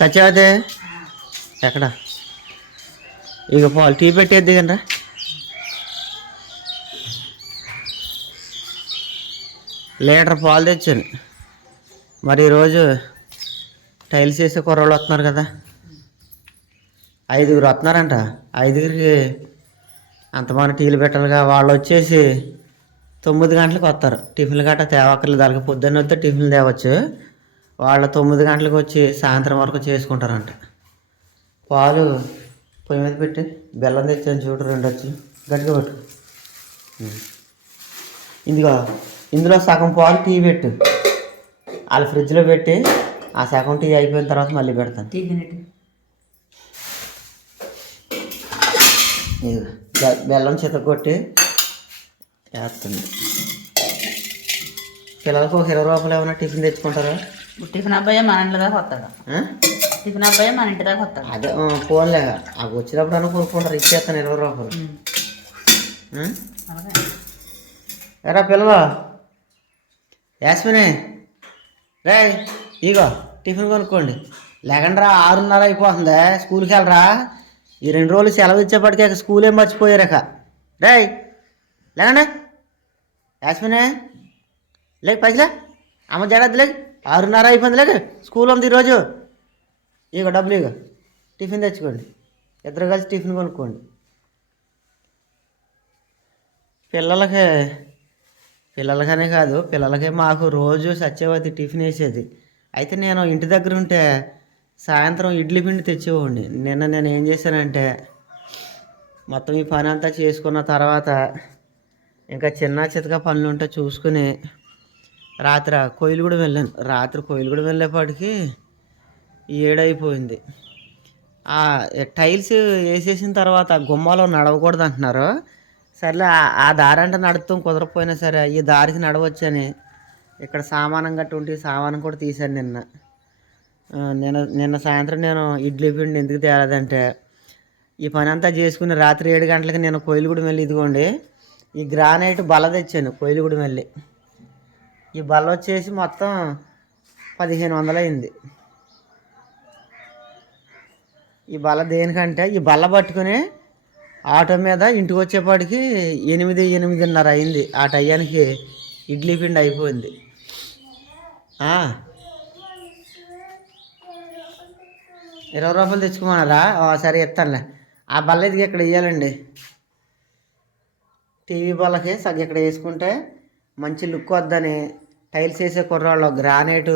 సత్యవతి? ఎక్కడ? ఇక పాలు టీ పెట్టేద్ది కనరా లీటర్ పాలు తెచ్చాను. మరి ఈరోజు టైల్స్ వేసే కుర్రోళ్ళు వస్తున్నారు కదా. ఐదుగురు వస్తున్నారంట. ఐదుగురికి అంతమంది టీలు పెట్టాలిగా. వాళ్ళు వచ్చేసి తొమ్మిది గంటలకు వస్తారు. టిఫిన్లు గట్రా తేవక్కర్లేదు. అలాగే పొద్దున్న వస్తే టిఫిన్లు తేవచ్చు. వాళ్ళు తొమ్మిది గంటలకు వచ్చి సాయంత్రం వరకు చేసుకుంటారంట. పాలు పొయ్యి మీద పెట్టి బెల్లం తెచ్చాను చూడు రెండు వచ్చి గట్టిగా పెట్టు. ఇదిగో ఇందులో సగం పాలు టీ పెట్టు. వాళ్ళ ఫ్రిడ్జ్లో పెట్టి ఆ సగం టీ అయిపోయిన తర్వాత మళ్ళీ పెడతాను. బెల్లం చేత కొట్టి వేస్తుంది. పిల్లలకు ఒక ఇరవై రూపాయలు ఏమైనా టిఫిన్ తెచ్చుకుంటారా? టిఫిన్ అబ్బాయి మన ఇంటి దాకా వస్తాడు? టిఫిన్ అబ్బాయి మన ఇంటి దాకా వస్తాడు. అదే ఫోన్లే అవి వచ్చినప్పుడు అన్న కొనుక్కుంటారు ఇచ్చేస్తాను ఇరవై రూపాయలు. ఎరా పిల్లలు. యాస్మినే. రే ఇగో టిఫిన్ కొనుక్కోండి. లేకండ్రా ఆరున్నర అయిపోతుందా. స్కూల్కి వెళ్ళరా? ఈ రెండు రోజులు సెలవు ఇచ్చేప్పటికే స్కూల్ ఏం మర్చిపోయారక రే లేకండి. యాస్మినే. లేక పైసలే. అమ్మ జడద్దు లేక. ఆరున్నర అయిపోయింది లేక స్కూల్ ఉంది ఈరోజు. ఇగో డబ్బులు ఇగో. టిఫిన్ తెచ్చుకోండి. ఇద్దరు కలిసి టిఫిన్ కొనుక్కోండి. పిల్లలకి పిల్లలకనే కాదు పిల్లలకే మాకు రోజు సత్యవతి టిఫిన్ వేసేది. అయితే నేను ఇంటి దగ్గర ఉంటే సాయంత్రం ఇడ్లీ పిండి తెచ్చేవాడిని. నిన్న నేను ఏం చేశానంటే మొత్తం ఈ పని అంతా చేసుకున్న తర్వాత ఇంకా చిన్న చితక పనులు ఉంటే చూసుకుని రాత్రి కూడా వెళ్ళాను. రాత్రి కోయిలు కూడా వెళ్ళేపాటికి ఏడైపోయింది. ఆ టైల్స్ వేసేసిన తర్వాత గుమ్మాలో నడవకూడదు అంటున్నారు. సర్లే ఆ- దారి అంటే నడుస్తాం కుదరకపోయినా సరే. ఈ దారికి నడవచ్చని. ఇక్కడ సామానం గట్టి ఉంటే సామానం కూడా తీశాను నిన్న. నిన్న నిన్న సాయంత్రం నేను ఇడ్లీ పిండి ఎందుకు తేలేదంటే ఈ పని అంతా చేసుకుని రాత్రి ఏడు గంటలకి నేను కోయిలుగూడెం వెళ్ళి ఇదిగోండి ఈ గ్రానైట్ బల తెచ్చాను కోయిలుగూడెం వెళ్ళి. ఈ బల్ల వచ్చేసి మొత్తం పదిహేను వందలు అయింది ఈ బల్ల దేనికంటే ఈ బల్ల పట్టుకుని ఆటో మీద ఇంటికి వచ్చేపాటికి ఎనిమిది ఎనిమిదిన్నర అయింది. ఆ టయానికి ఇడ్లీ పిండి అయిపోయింది. ఇరవై రూపాయలు తెచ్చుకోమన్నారా? ఆ, సరే ఇస్తానులే. ఆ బల్ల ఇది ఇక్కడ వేయాలండి టీవీ బల్లకి సగం ఇక్కడ వేసుకుంటే మంచి లుక్ వద్దని టైల్స్ వేసే కుర్రాళ్ళు గ్రానైట్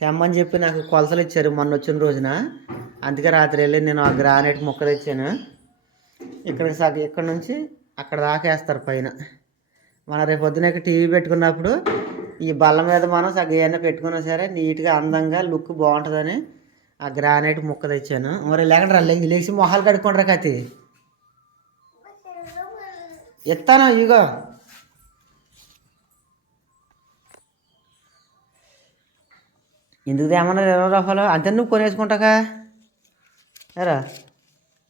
తెమ్మని చెప్పి నాకు కొలతలు ఇచ్చారు మొన్న వచ్చిన రోజున. అందుకే రాత్రి వెళ్ళి నేను ఆ గ్రానైట్ ముక్క తెచ్చాను. ఇక్కడ సగం ఇక్కడ నుంచి అక్కడ దాకా వేస్తారు పైన. మన రేపు పొద్దున టీవీ పెట్టుకున్నప్పుడు ఈ బల్ల మీద మనం సగం ఏమైనా పెట్టుకున్నా సరే నీట్గా అందంగా లుక్ బాగుంటుందని ఆ గ్రానైట్ ముక్క తెచ్చాను. మరి లేకుండా లేచి లేచి మొహాలు కడుక్కుంటారు కత్తి. ఎత్తాను ఇగో ఎందుకు ఏమన్నా ఇరవై రూపాయలు? అంతే నువ్వు కొనేసుకుంటాకా ఎరా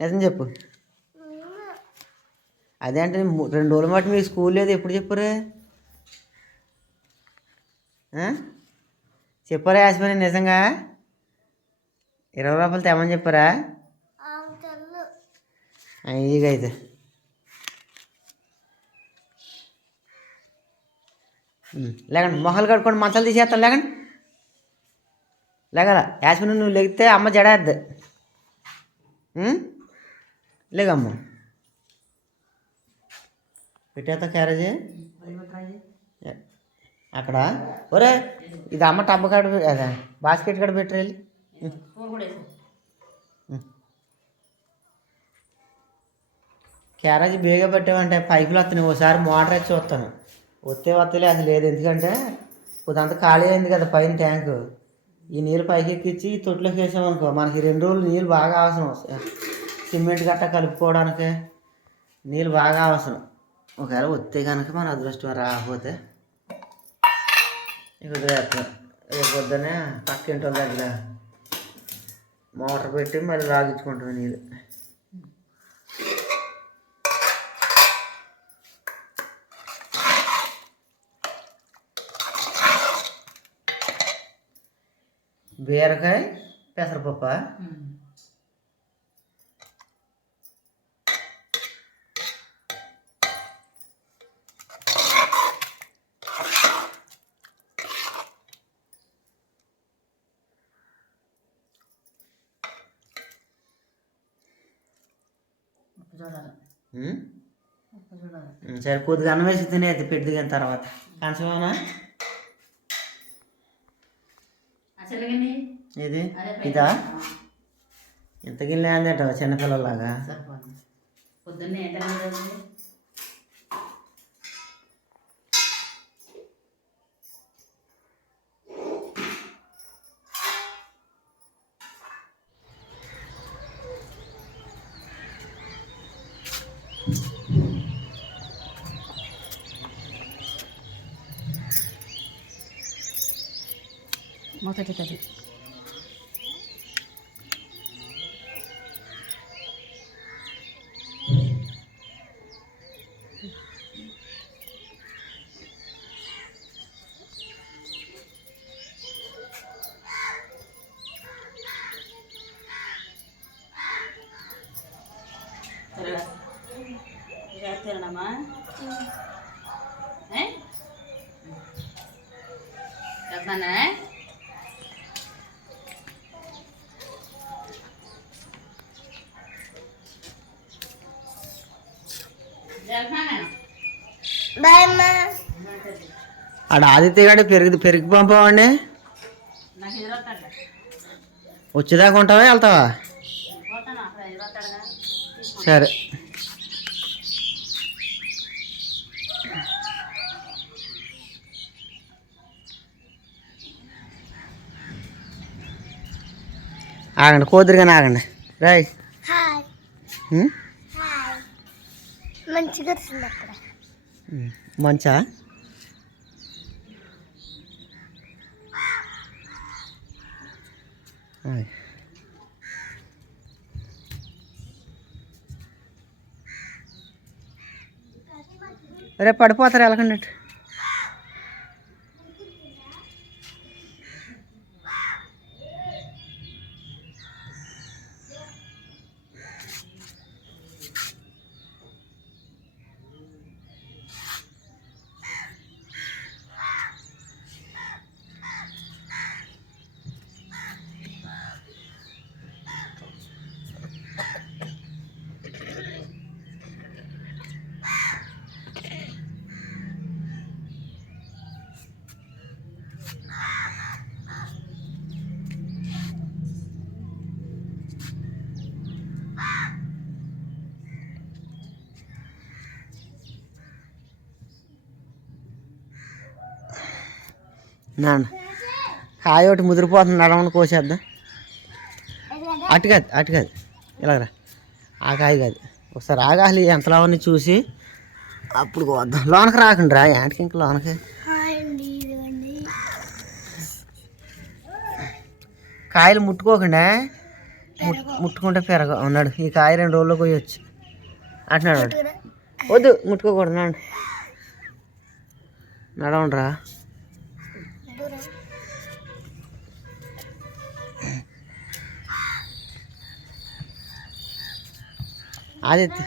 నిజం చెప్పు. అదే అంటే రెండు రోజుల మటు మీ స్కూల్ లేదు ఎప్పుడు చెప్పారే? ఆ? చెప్పారా యాస్మని నిజంగా? ఇరవై రూపాయలు తేమని చెప్పారా? ఆ, అయితే. లేకండి మొహాలు కట్టుకోండి మంచాలు తీసేస్తాను లేకండి. లేగల. యాస్మిన్ నువ్వు లెగితే అమ్మ జడేద్ది. లేగమ్మ. పెట్టేత క్యారేజీ? అక్కడ? ఒరే ఇది అమ్మ టబ్బ కాడ అదే బాస్కెట్ కాడ పెట్టరు వెళ్ళి? క్యారేజీ క్యారేజ్ బేగా పెట్టామంటే పైపులు వస్తున్నాయి ఒకసారి మోటార్ వచ్చి వస్తాను వస్తే వస్తలే అసలు లేదు. ఎందుకంటే కొద్దంత ఖాళీ అయింది కదా పైన ట్యాంకు. ఈ నీళ్ళు పైకి ఎక్కించి తొట్లోకి వేసామనుకో మనకి రెండు రోజులు నీళ్ళు బాగా అవసరం. సిమెంట్ గట్ట కలుపుకోవడానికి నీళ్ళు బాగా అవసరం. ఒకవేళ వస్తే కనుక మన అదృష్టం రాకపోతే ఇక వదిలేస్తాం. రేపు పొద్దునే పక్కింటి వాళ్ళ దగ్గర మోటార్ పెట్టి మళ్ళీ రాగించుకుంటాం నీళ్ళు. బీరకాయ పెసరపప్ప. సరే కొద్దిగా అన్నం వేసి తినేది పెట్టి తర్వాత. కంచమేనా అసలు ఇది ఇదా ఇంత గిన్నె అందేట చిన్నపిల్లలాగా సరిపోదు పొద్దున్నే ఏ ఆడ ఆదిత్య గారు పెరిగి పెరిగి పంపవండి వచ్చేదాకా ఉంటావా వెళ్తావా? సరే. ఆగండి కోదిరిగానే ఆగండి రాయ్. మంచిగా. మంచా? రేపు పడిపోతారు వెళ్ళకండి నాన్న. కాయ ఒకటి ముదిరిపోతుంది నడవని కోసేద్దాం. అటు కాదు అటు కాదు ఇలాగరా. ఆ కాయ కాదు ఒకసారి ఆగాలి ఎంతలో చూసి అప్పుడు కోద్దాం. లోనకి రాకండి రా ఏంటికి ఇంక లోనకి. కాయలు ముట్టుకోకుండా ముట్- ముట్టుకుంటే పెరగ ఉన్నాడు. ఈ కాయ రెండు రోజుల్లో పోయొచ్చు అంటున్నాడు. వద్దు ముట్టుకోకూడదు నడవండి రా. ఆదిత్య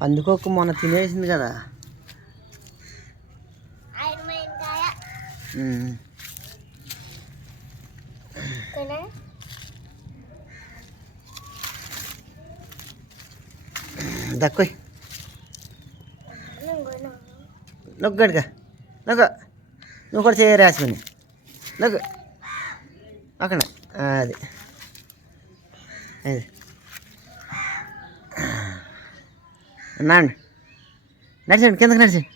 పందికొక్కు మొన్న తినేసింది కదా. ఇంకోనా నొక్కడిగా నొక్క నువ్వు కూడా చేయ రాసుకుని నొక్క. అక్కడ. ఆ, అది నాండి నడిచండి కిందకి నడిచండి.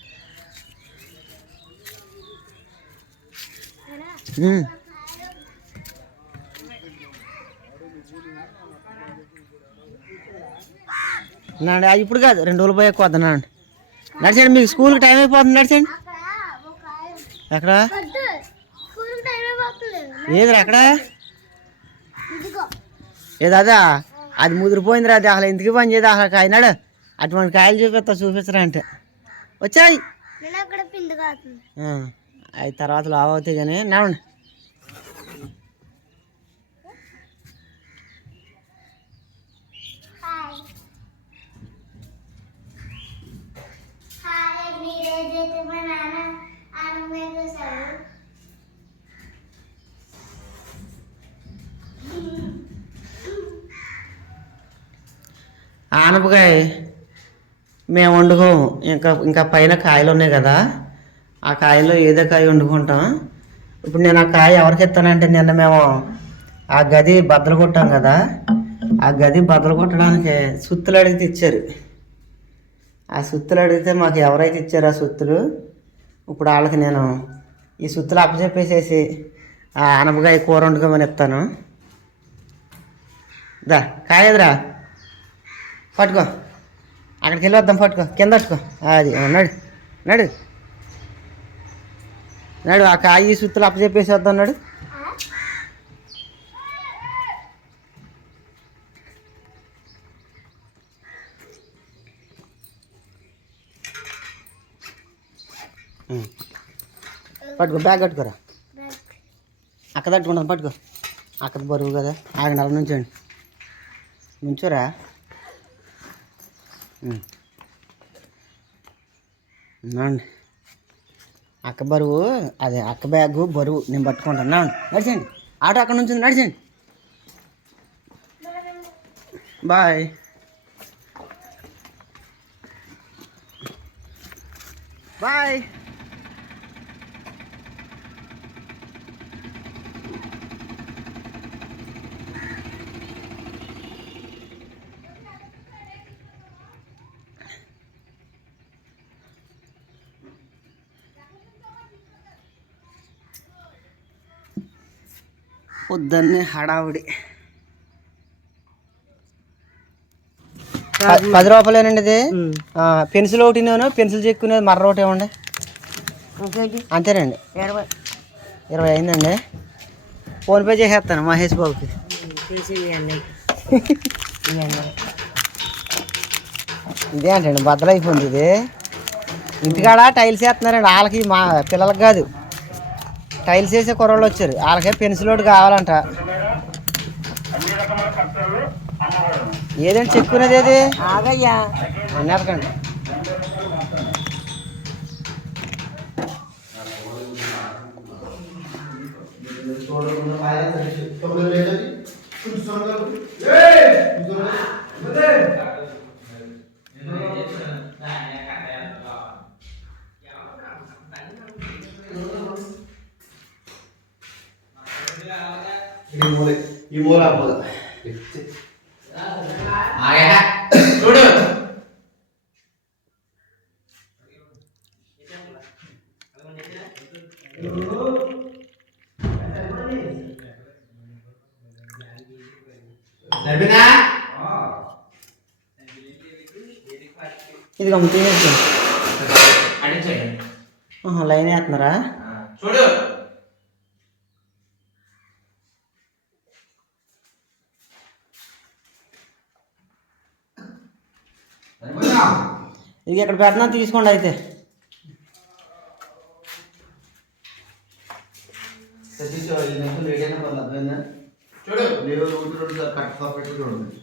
అది ఇప్పుడు కాదు రెండు రోజులు పోయే కొద్దా నాండి నడిచండి మీకు స్కూల్కి టైం అయిపోతుంది నడిచండి. ఎక్కడ? ఏదిరా అక్కడ? ఇదిగో ఏది అదా అది ముదిరిపోయిందిరా అది అసలు ఎందుకు పని చేయదు అసలు కాయనాడు అటువంటి కాయలు చూపిస్తా చూపిస్తారా అంటే. వచ్చాయి. అవి తర్వాత లావ్ అవుతాయి కానీ నడవండి. ఆనపకాయ మేము వండుకోము. ఇంకా ఇంకా పైన కాయలు ఉన్నాయి కదా ఆ కాయలో ఏదో కాయ వండుకుంటాం. ఇప్పుడు నేను ఆ కాయ ఎవరికి ఇస్తానంటే నిన్న మేము ఆ గది బద్దలు కొట్టాం కదా ఆ గది బద్దలు కొట్టడానికి సుత్తులు అడిగితే ఇచ్చారు ఆ సుత్తులు అడిగితే మాకు ఎవరైతే ఇచ్చారో ఆ సుత్తులు ఇప్పుడు వాళ్ళకి నేను ఈ సుత్తులు అప్పచెప్పేసేసి ఆ ఆనపకాయ కూర వండుకోమని ఇస్తాను దా కాయదురా. పట్టుకో. అక్కడికి వెళ్ళి వద్దాం పట్టుకో. కింద పట్టుకో. అది నడు నడు. నడు ఆ కాయి సుత్తులు అప్పచెప్పేసి వద్దాం నడు. పట్టుకో బ్యాగ్ కట్టుకోరా. అక్కడ తట్టుకుంటాం పట్టుకో. అక్కడ బరువు కదా ఆగ నెల నుంచండి. నుంచోరా. ఉం. అక్క బరువు అదే అక్క బ్యాగు బరువు నేను పట్టుకుంటాను. నా నడిచండి. ఆటో అక్కడ నుంచి నడిచండి. బాయ్. బాయ్. పొద్దున్నే హడావుడి. పది రూపాయలేనండి ఇది? పెన్సిల్ ఒకటి నేను పెన్సిల్ చెక్కునేది మర్ర ఒకటి ఇవ్వండి అంతేనండి. ఇరవై. అయిందండి. ఫోన్పే చేసేస్తాను మహేష్ బాబుకి. ఇదే అంటండి బద్దలైపోయింది ఇది. ఇంటికాడ టైల్స్ వేస్తున్నారండి వాళ్ళకి మా పిల్లలకి కాదు. టైల్స్ వేసే కుర్రోళ్ళు వచ్చారు. వాళ్ళకే పెన్సిల్ ఒకటి కావాలంట. ఏదండి చెక్కునేది ఏది ఆగయ్యా. అన్నరకండి. ఈ మూల చూడు. ఇది అడిచండి లైన్ వేస్తున్నారా? చూడు. ఇది ఇక్కడ పెడుతున్నా తీసుకోండి అయితే చూడు లేవల్ ఒకటి రెండు కట్ సపరేట్ చూడండి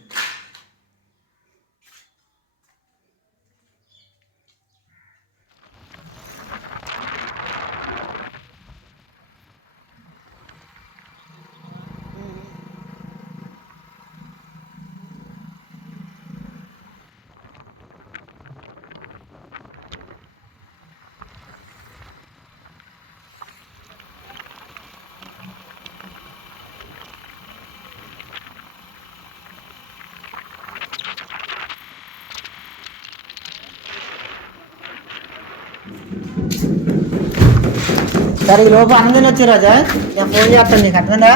సరే ఈ లోపు అన్నదని వచ్చి రాజా నేను ఫోన్ చేస్తాను నీకు అర్థందా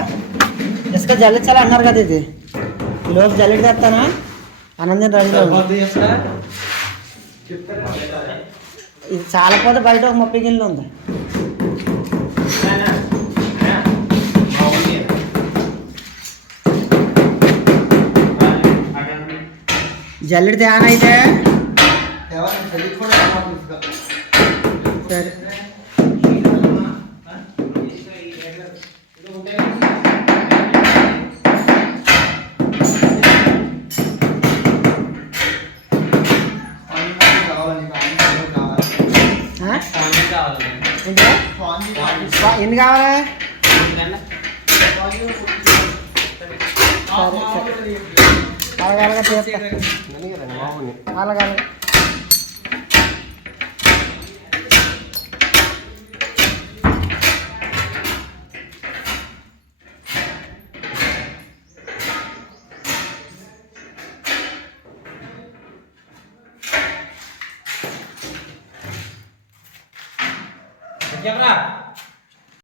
ఇసుక జల్లించాలి అన్నారు కదా ఇది. ఈ లోపు జల్లిడి తెస్తానా అనందని రాజు ఇది చాలా పోతే బయట ఒక ముప్పై గిన్నెలు ఉంది. జల్లెడి తేన అయితే? సరే. ఎన్ని కావాలా? సరే సరే. అలాగే అలాగే చేస్తా అలాగే అలాగే